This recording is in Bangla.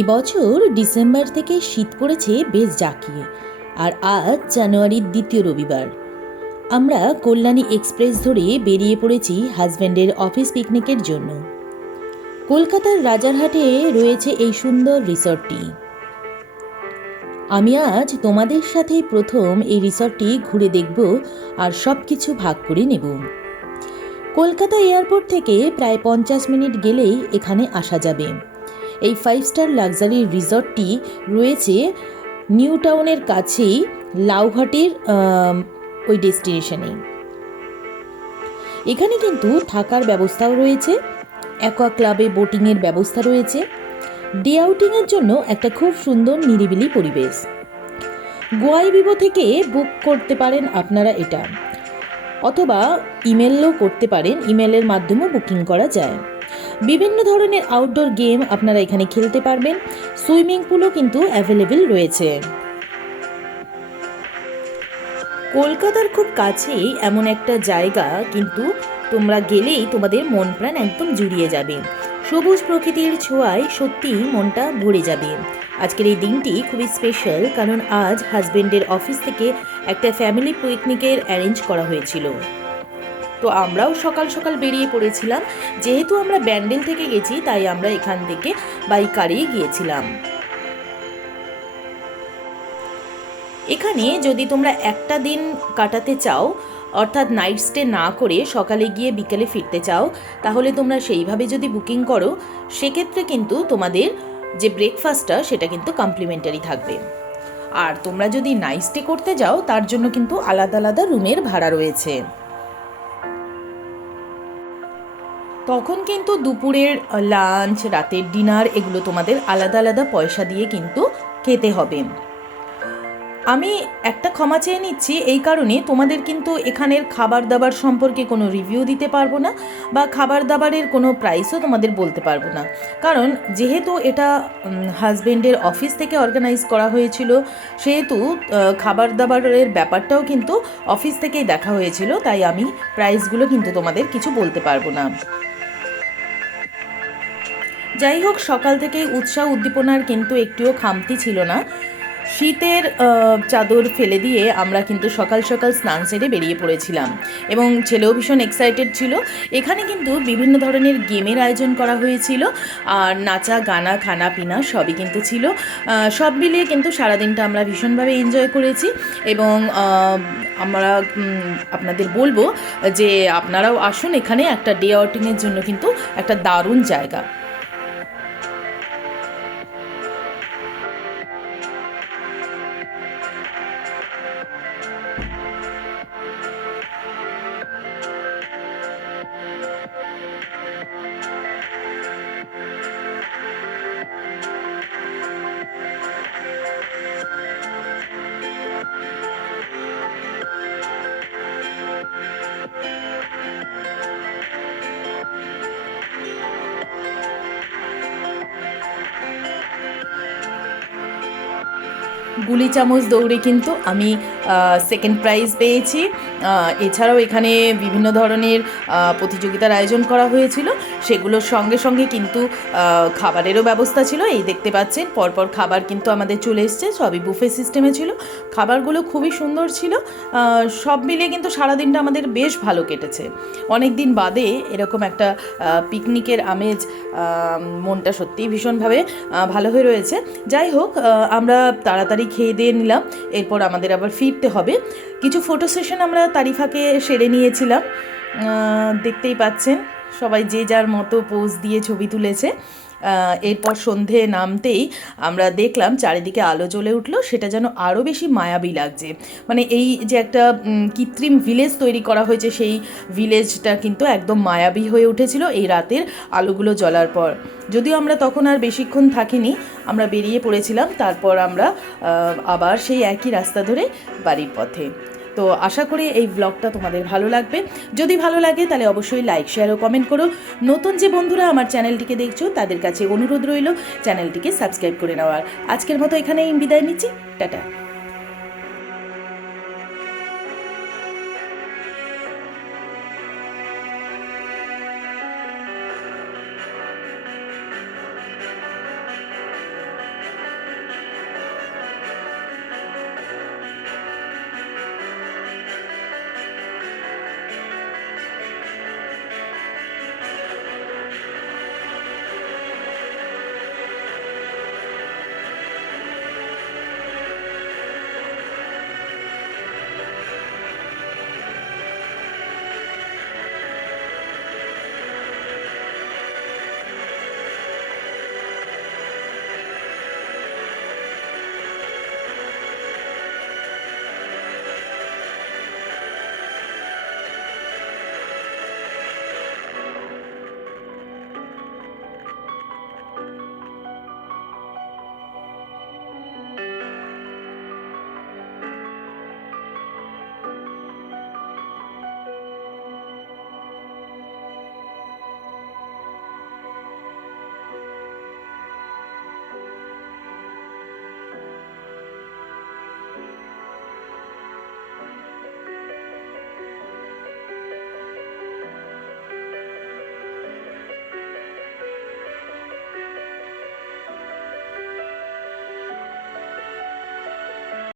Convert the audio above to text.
এবছর ডিসেম্বর থেকে শীত পড়েছে বেশ জাঁকিয়ে, আর আজ জানুয়ারির দ্বিতীয় রবিবার। আমরা কল্যাণী এক্সপ্রেস ধরে বেরিয়ে পড়েছি হাজব্যান্ডের অফিস পিকনিকের জন্য। কলকাতার রাজারহাটে রয়েছে এই সুন্দর রিসর্টটি। আমি আজ তোমাদের সাথে প্রথম এই রিসর্টটি ঘুরে দেখব আর সব কিছু ভাগ করে নেব। কলকাতা এয়ারপোর্ট থেকে প্রায় 50 মিনিট গেলেই এখানে আসা যাবে। এই 5 স্টার লাক্সারি রিসর্টটি রয়েছে নিউ টাউনের কাছেই লাউহাটির ওই ডেস্টিনেশনে। এখানে কিন্তু থাকার ব্যবস্থাও রয়েছে, অ্যাকোয়া ক্লাবে বোটিংয়ের ব্যবস্থা রয়েছে, ডে আউটিংয়ের জন্য একটা খুব সুন্দর নিরিবিলি পরিবেশ। গোয়াইবিবো থেকে বুক করতে পারেন আপনারা এটা, অথবা ইমেলও করতে পারেন, ইমেলের মাধ্যমেও বুকিং করা যায়। বিভিন্ন ধরনের আউটডোর গেম আপনারা এখানে খেলতে পারবেন। সুইমিং পুলও কিন্তু অ্যাভেলেবেল রয়েছে। কলকাতার খুব কাছেই এমন একটা জায়গা, কিন্তু তোমরা গেলেই তোমাদের মন প্রাণ একদম জুড়িয়ে যাবে। সবুজ প্রকৃতির ছোঁয়ায় সত্যিই মনটা ভরে যাবে। আজকের এই দিনটি খুবই স্পেশাল, কারণ আজ হাজবেন্ডের অফিস থেকে একটা ফ্যামিলি পিকনিকের অ্যারেঞ্জ করা হয়েছিল। তো আমরাও সকাল সকাল বেরিয়ে পড়েছিলাম। যেহেতু আমরা ব্যান্ডেল থেকে গেছি, তাই আমরা এখান থেকে বাই কারেই গিয়েছিলাম। এখানে যদি তোমরা একটা দিন কাটাতে চাও, অর্থাৎ নাইট স্টে না করে সকালে গিয়ে বিকেলে ফিরতে চাও, তাহলে তোমরা সেইভাবে যদি বুকিং করো, সেক্ষেত্রে কিন্তু তোমাদের যে ব্রেকফাস্টটা সেটা কিন্তু কমপ্লিমেন্টারি থাকবে। আর তোমরা যদি নাইট স্টে করতে যাও, তার জন্য কিন্তু আলাদা আলাদা রুমের ভাড়া রয়েছে। তখন কিন্তু দুপুরের লাঞ্চ, রাতের ডিনার এগুলো তোমাদের আলাদা আলাদা পয়সা দিয়ে কিন্তু খেতে হবে। আমি একটা ক্ষমা চেয়ে নিচ্ছি, এই কারণে তোমাদের কিন্তু এখানের খাবার দাবার সম্পর্কে কোনো রিভিউ দিতে পারবো না, বা খাবার দাবারের কোনো প্রাইসও তোমাদের বলতে পারবো না। কারণ যেহেতু এটা হাজবেন্ডের অফিস থেকে অর্গানাইজ করা হয়েছিল, সেহেতু খাবার দাবারের ব্যাপারটাও কিন্তু অফিস থেকেই দেখা হয়েছিল, তাই আমি প্রাইসগুলো কিন্তু তোমাদের কিছু বলতে পারবো না। যাই হোক, সকাল থেকেই উৎসাহ উদ্দীপনার কিন্তু একটুও খামতি ছিল না। শীতের চাদর ফেলে দিয়ে আমরা কিন্তু সকাল সকাল স্নান সেরে বেরিয়ে পড়েছিলাম, এবং ছেলেও ভীষণ এক্সাইটেড ছিল। এখানে কিন্তু বিভিন্ন ধরনের গেমের আয়োজন করা হয়েছিল, আর নাচা গানা খানা পিনা সবই কিন্তু ছিল। সব মিলিয়ে কিন্তু সারাদিনটা আমরা ভীষণভাবে এনজয় করেছি, এবং আমরা আপনাদের বলবো যে আপনারাও আসুন। এখানে একটা ডে আউটিংয়ের জন্য কিন্তু একটা দারুণ জায়গা। গুলি চামচ দৌড়ে কিন্তু আমি সেকেন্ড প্রাইজ পেয়েছি। এছাড়াও এখানে বিভিন্ন ধরনের প্রতিযোগিতার আয়োজন করা হয়েছিল, সেগুলোর সঙ্গে সঙ্গে কিন্তু খাবারেরও ব্যবস্থা ছিল। এই দেখতে পাচ্ছেন পরপর খাবার কিন্তু আমাদের চলে এসছে, সবই বুফে সিস্টেমে ছিল। খাবারগুলো খুবই সুন্দর ছিল। সব মিলিয়ে কিন্তু সারাদিনটা আমাদের বেশ ভালো কেটেছে। অনেক দিন বাদে এরকম একটা পিকনিকের আমেজ, মনটা সত্যিই ভীষণভাবে ভালো হয়ে রয়েছে। যাই হোক, আমরা তাড়াতাড়ি খেয়ে দিয়ে নিলাম, এরপর আমাদের আবার ফিরতে হবে। কিছু ফটো সেশন আমরা তারিফাকে সেরে নিয়েছিলাম। দেখতেই পাচ্ছেন সবাই যে যার মতো পোজ দিয়ে ছবি তুলেছে। এরপর সন্ধে নামতেই আমরা দেখলাম চারিদিকে আলো জ্বলে উঠলো, সেটা যেন আরও বেশি মায়াবী লাগছে। মানে এই যে একটা কৃত্রিম ভিলেজ তৈরি করা হয়েছে, সেই ভিলেজটা কিন্তু একদম মায়াবী হয়ে উঠেছিল এই রাতের আলোগুলো জ্বলার পর। যদিও আমরা তখন আর বেশিক্ষণ থাকিনি, আমরা বেরিয়ে পড়েছিলাম। তারপর আমরা আবার সেই একই রাস্তা ধরে বাড়ির পথে। তো আশা করি এই ব্লগটা তোমাদের ভালো লাগবে। যদি ভালো লাগে তাহলে অবশ্যই লাইক, শেয়ার ও কমেন্ট করো। নতুন যে বন্ধুরা আমার চ্যানেলটিকে দেখছো, তাদের কাছে অনুরোধ রইল চ্যানেলটিকে সাবস্ক্রাইব করে নেওয়ার। আজকের মতো এখানেই বিদায় নিচ্ছি। টাটা।